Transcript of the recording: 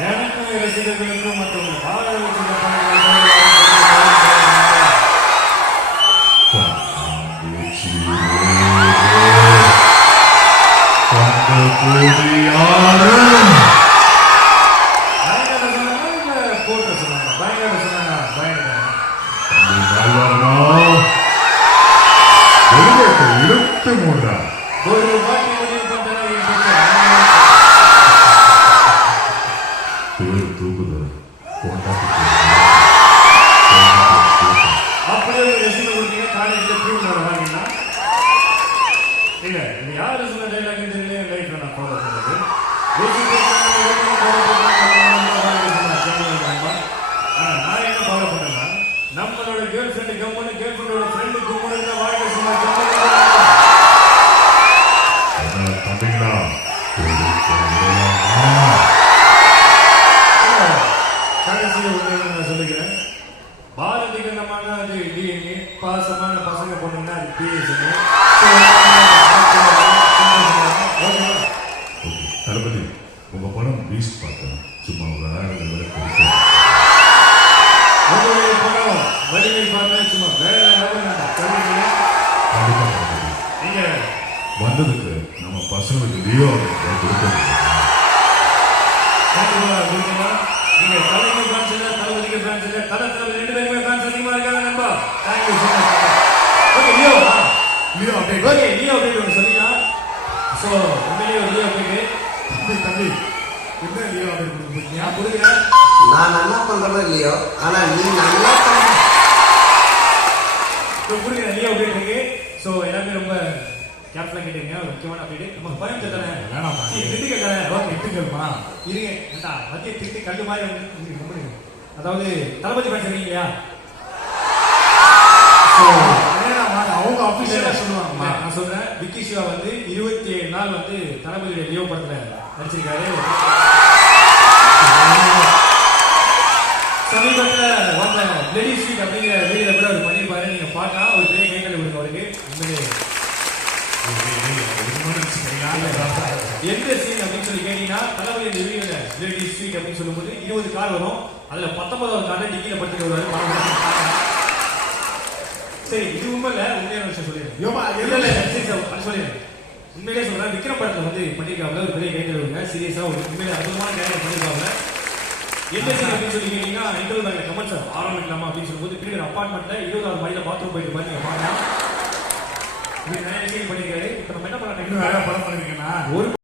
எனக்கும் ரசிகர்களுக்கும் மற்றும் போட்டு சொன்னாங்க பயங்கர சொன்னாங்க பயங்கர 23 ஒரு வாட்டி முடிவு பண்றேன் தூக்குது அப்படியே ரசிகர் கொடுத்தீங்க காலேஜ்ல ப்ரூவ் வாங்கினா இல்ல இது யாரு சொன்ன டைலாக் தெரியல லைஃப்ல நான் ஃபாலோ பண்ணது ஆனா நான் என்ன ஃபாலோ பண்ணேன்னா நம்மளோட கேர்ள் ஃப்ரெண்டு கம்மனு கேர்ள் ஃப்ரெண்டோட ஃப்ரெண்டு கும்மனு தான் வாழ்க்கை சொன்னா தம்பிங்களா கடைசியில் நான் சொல்லுகிறேன் பாரதிக்கு நம்மனா அது டிஎன்ஏ பாசமான பசங்க பொண்ணுங்கன்னா அது பிஎஸ்என் தளபதி உங்க படம் பீஸ்ட் பார்த்தேன் சும்மா ஒரு உங்களுடைய படம் வலிமை பார்த்தேன் சும்மா வேற கண்டிப்பா நீங்க வந்ததுக்கு நம்ம பசங்களுக்கு லியோ கண்டிப்பா கொடுக்கலாம் நீங்க தலைமை ஃபேன்ஸ் இல்ல தளபதிக்கு ஃபேன்ஸ் இல்ல தளபதி ரெண்டு பேருமே ஃபேன்ஸ் அதிகமா இருக்காங்க நண்பா thank you so much okay Leo update okay Leo update ஒன்று சொல்லிடலாம் ஸோ உண்மையிலேயே ஒரு லியோ அப்டேட் தம்பி என்ன லியோ அப்டேட் கொடுக்குறீங்க நான் கொடுக்குறேன் நான் நல்லா பண்றதோ இல்லையோ ஆனா நீ நல்லா கொடுக்குறேன் லியோ அப்டேட் இருக்கு ஸோ எல்லாமே ரொம்ப கேப்ல கேட்டீங்க ஒரு முக்கியமான அப்டேட் நம்ம பயம் தானே வேணாம் திட்டுகள் தானே ஓகே திட்டுகள்மா இருங்க ஏண்டா மத்திய திட்டு கண்டு மாதிரி வந்து அதாவது தளபதி ஃபேன்ஸ் இருக்கீங்க இல்லையா அவங்க அபிஷியலா சொல்லுவாங்க நான் சொல்றேன் விக்கி சிவா வந்து 27 நாள் வந்து தளபதியுடைய லியோ படத்துல நடிச்சிருக்காரு சமீபத்துல வந்த பிளடி ஸ்வீட் அப்படிங்கிற வீடியோல கூட அவர் பண்ணிருப்பாரு நீங்க பார்க்கலாம் ஒரு பெரிய கைகள் கொடுங்க அவருக்கு உண்மையிலே எந்த சீன் அப்படின்னு சொல்லி கேட்டீங்கன்னா தளபதி இந்த வீடியோல பிளடி ஸ்வீட் அப்படின்னு சொல்லும்போது 20 கார் வரும் அதுல 19வது கார்ல டிக்கில படுத்துட்டு வருவாரு சரி இது உண்மை இல்ல உண்மையான விஷயம் சொல்லிடுறேன் சொல்லிடுறேன் உண்மையிலே சொல்றேன் விக்ரம் படத்துல வந்து பண்ணிருக்காங்க ஒரு பெரிய கைகள் வருங்க சீரியஸா ஒரு உண்மையில அற்புதமான கேரக்டர் பண்ணிருக்காங்க எந்த சீன் அப்படின்னு சொல்லி கேட்டீங்கன்னா இன்டர்வியூ பேங்க்ல கமெண்ட் சார் ஆரம்பிக்கலாமா அப்படின்னு சொல்லும்போது பின்னாடி அப்பார்ட்மெண்ட்ல 20வது மாடியில பாத்ரூம் போயிட்டு பாருங்க நீங்க பாக்கலாம் நிறைய விஷயம் பண்ணிருக்காரு இப்ப நம்ம என்ன பண்ணலாம் படம் பண்ணிருக்கேன்னா ஒரு